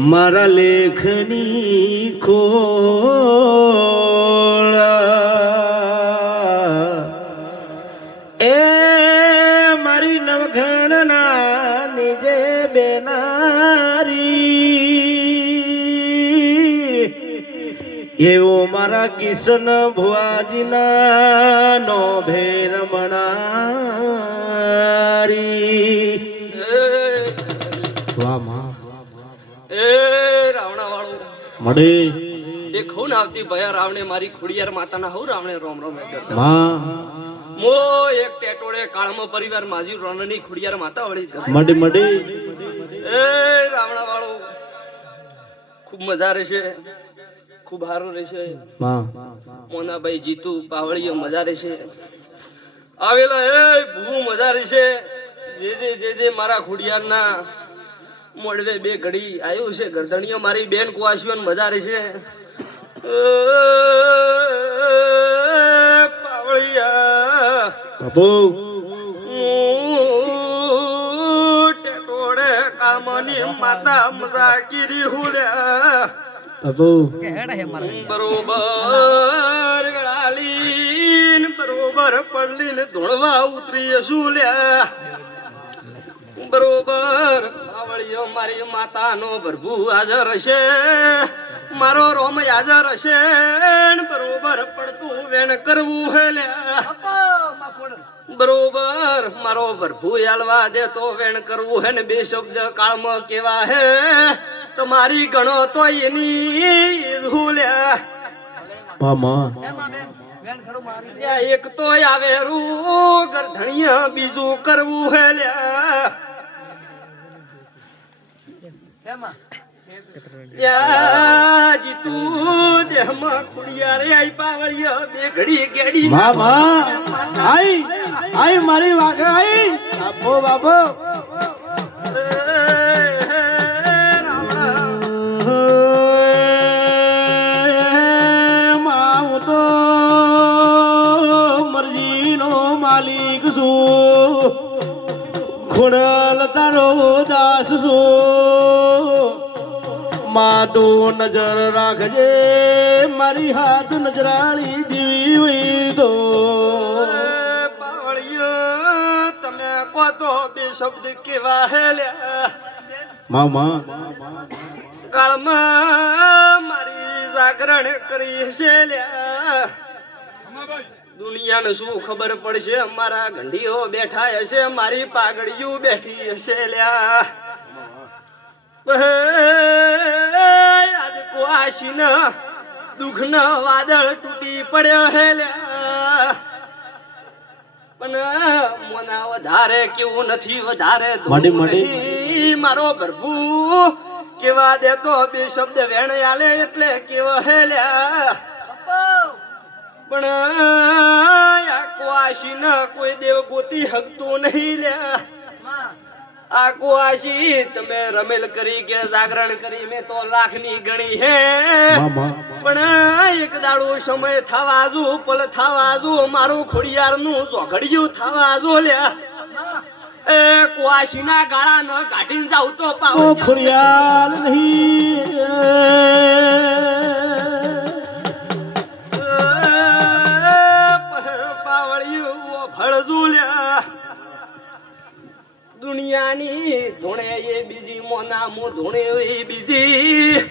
મારા લેખની ખોળ એ મારી નવઘણના નિજે બેનારી એવો મારા કિશન ભુવાજીના નો ભેરમણારી વાહ માં એ રાવણા વાળો મળે એ ખૂન આવતી ભયા રાવણે મારી ખોડિયાર માતાના હો રાવણે રોમ રોમ માં મો એક ટેટોડે કાળમાં પરિવાર માજી રોનની ખોડિયાર માતા વળી મડે મડે એ રાવણા વાળો ખૂબ મજા રહેશે ખૂબ સારું રહેશે માં મોનાભાઈ જીતુ પાવળીઓ મજા રહેશે આવેલા એ ભૂ મજા રહેશે જે મારા ખોડિયારના મોડવે બે ઘડી આવ્યું છે ગરદણીઓ મારી બેન કુવાસીઓ મજા રહેશે પાવળિયા બાપુ ટેટોડે કામની માતા મજા કીરી હુડ્યા બાપુ બરોબર વેળાલીન બરોબર પડલીન ધોળવા ઉતરી સુલ્યા બરોબર પાવળીઓ મારી માતાનો પ્રભુ હાજર હશે મારો રોમ હાજર હશે બરોબર પડતું વેણ કરવું હેલ્યા બરોબર મારો પ્રભુ હાલવા દે તો વેણ કરવું હે ને બે શબ્દ કાળમાં કેવા હે તમારી ગણો તો એની ધૂલ્યા મામા એક તો આવે રૂ ગરધણીયા બીજું કરવું હેલ્યા જીતુ દેહમાં ખુડિયા રે આઈ પાવળિયા બે ઘડી કેડી મામા આઈ આઈ મારી વાગે આઈ બાપો બાપો માઉ તો મરજીનો માલિક છું ખોડલ તારો દાસ છું માં તું નજર રાખજે મારી હાથ નજરાળી દીવી હોય તો પાવળિયો તમે કો તો બે શબ્દ કેવા હેલ્યા મામા કાળમાં મારી જાગરણ કરી છે લ્યા દુનિયાને શું ખબર પડશે અમારા ગંઢીઓ બેઠા હશે મારી પાઘડીઓ બેઠી હશે લ્યા આજ કુઆશી દુઃખ ન વાદળ તૂટી પડ્યો હે લ્યા પણ મોના વધારે કેવું નથી વધારે મારો પ્રભુ કેવા દે તો બે શબ્દ વેણ આલે એટલે કેવા હે લ્યા પણ આ કુઆશી ન કોઈ દેવ ગોતી હકતું નહીં લ્યા આ કુઆશી તમે રમેલ કરી કે જાગરણ કરી મેં તો લાખની ગણી હે પણ એક દાડો સમય થવા જો પલ થવા જો મારું ખોડિયારનું ઝોઘડિયું થવા જો લ્યા એ કુઆશી ના ગાળા ન કાઢીને જાવ તો પાવ ખોડિયાર નહીં પાવળિયું ભળજુલ્યા દુનિયાની ધોણે એ બીજી મોના મો ધોણે એ બીજી